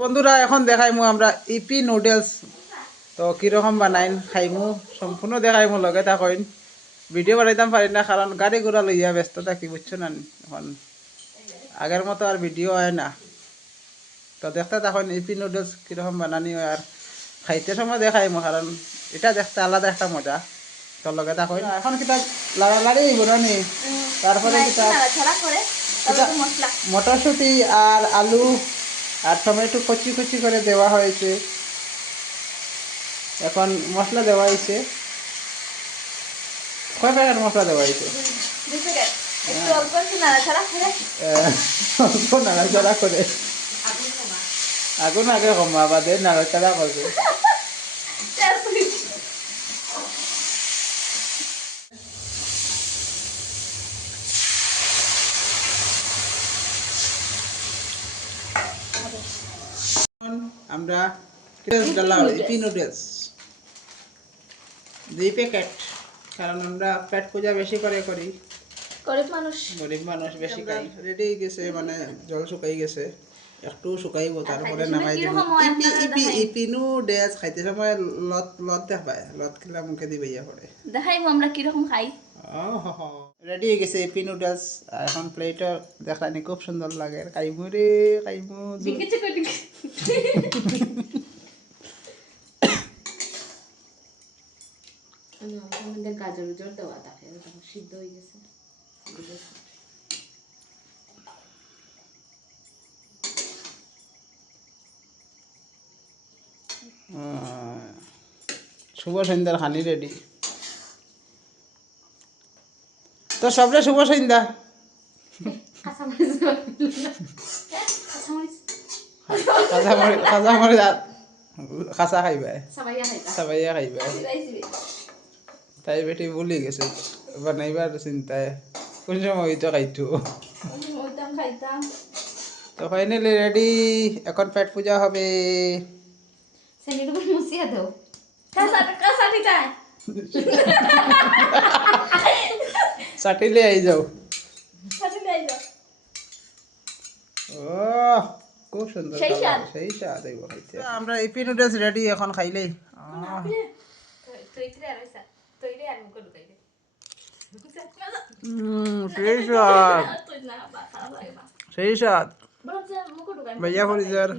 বন্ধুরা এখন দেখাইমু আমরা ইপি নুডলস তো কিরকম বানাইন খাইমু সম্পূর্ণ দেখাইমু লগে থাকইন ভিডিও বানাইতাম পারি না কারণ গাড়ি ঘোড়া লইয়া ব্যস্ত থাকি বুঝছো না এখন আগের মতো আর ভিডিও হয় না তো দেখতে তখন ইপি নুডলস কিরকম বানানি হয় আর খাইতে সময় দেখাইমু কারণ এটা দেখতে আলাদা একটা মজা তোর লগে থাকইন এখন কিতা লাড়ালাড়ি বনানি তারপরে কিতা মটরশুঁটি আর আলু আর টমেটো কচি কচি করে দেওয়া হয়েছে এখন মশলা দেওয়া হয়েছে কয় প্যাকেট মশলা দেওয়া হয়েছে অল্প নাড়াচাড়া করে আগুন আগে কমা বাদে নাড়াচাড়া করবে আমরা ইপি নুডলস 2 প্যাকেট কারণ আমরা পেট পূজা বেশি করে করি গরিব মানুষ বেশি খাই রেডি গেছে মানে জল শুকাই গেছে একটু শুকাইব তারপরে নামাই দিব ইপি ইপি ইপি নুডলস খাইতে সময় লত লত দেখায় লত খেলা মুখে দিবে ইয়া করে দেখাইবো আমরা কি রকম খাই রেডি হয়ে গেছে ইপি নুডলস এখন প্লেটে দেখানি খুব সুন্দর লাগে খাইমু রে খাইমু গাজর উজর দেওয়া থাকে সিদ্ধ হয়ে গেছে শুভ সন্ধ্যার হানি রেডি তো সবরে শুভ সন্ধ্যা খাজা মরে খাসা খাইবা সাবাইয়া খাইবা তাই বেটি ভুলি গেছে বানাইবার চিন্তায় কোন সময় হইতো খাইতো তো ফাইনালি রেডি এখন পেট পূজা হবে চাটিলে আই যাও ও খুব সুন্দর সেই স্বাদ হইব খাইতে আমরা ইপি নুডলস রেডি এখন খাইলেই সেই স্বাদ ভাইয়া ফরিজার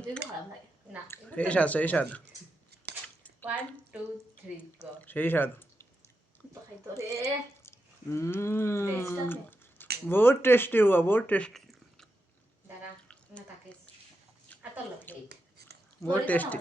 সেই স্বাদ সেই স্বাদ বহুত টেস্টি हुआ बहुत टेस्टी बहुत टेस्टी